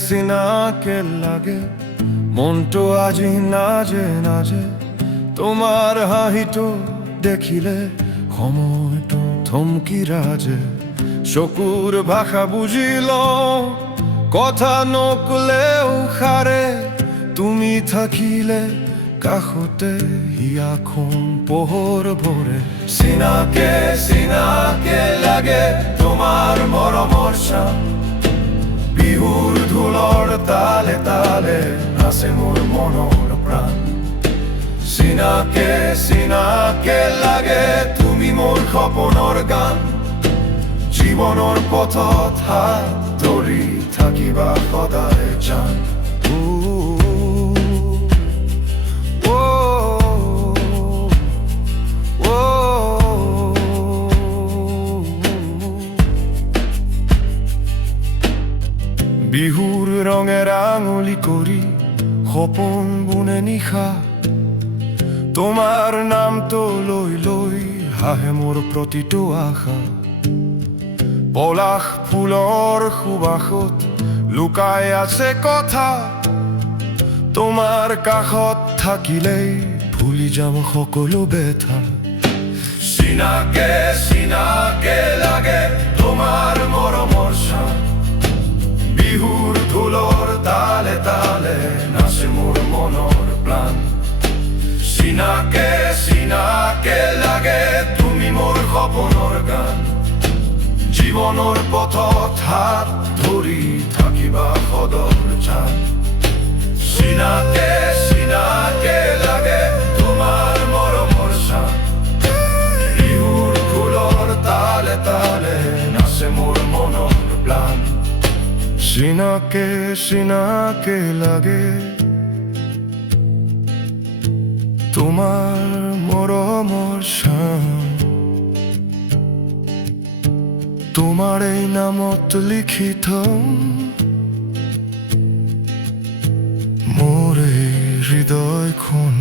সিনাকে লাগে মনটো আজি নাজে নাজে তোমাৰ হাঁহিটো দেখিলে সময়টো থমকি ৰাজে চকুৰ ভাষা বুজিল কথা নকলেও সাৰে তুমি থাকিলে কাষতে হিয়াখন পোহৰ ভৰে চিনাকে লাগে তোমাৰ মৰমৰ চাম বিহুৰ ঢোলৰ তালে তালে আছে মোৰ মনৰ প্ৰাণ চিনাকে লাগে তুমি মোৰ সপোনৰ গান জীৱনৰ পথত হাত ধৰি থাকিবা সদায় জান বিহুৰ ৰঙে আঙুলি কৰি সপোন বুনে নিশা তোমাৰ নামটো লৈ লৈ হাঁহে মোৰ প্ৰতিটো আশা পলাশ ফুলৰ সুবাসত লুকাই আছে কথা তোমাৰ কাষত থাকিলেই ভুলি যাম সকলো বেথা চিনাকে লাগে তোমাৰ মৰমৰ চাম বিহুৰ ঢোলৰ তালে তালে নাচে মোৰ মনৰ প্ৰাণ চিনাকে লাগে তুমি মোৰ সপোনৰ গান জীৱনৰ পথত হাত ধৰি থাকিবা সদৰ চান চিনাকে লাগে তোমাৰ মৰমৰ চান বিহুৰ ঢোলৰ তালে তালে নাচে মোৰ মনৰ প্ৰাণ চিনাকে লাগে তোমাৰ মৰমৰ চাম তোমাৰ এই নামত লিখি থম মোৰ এই হৃদয়খন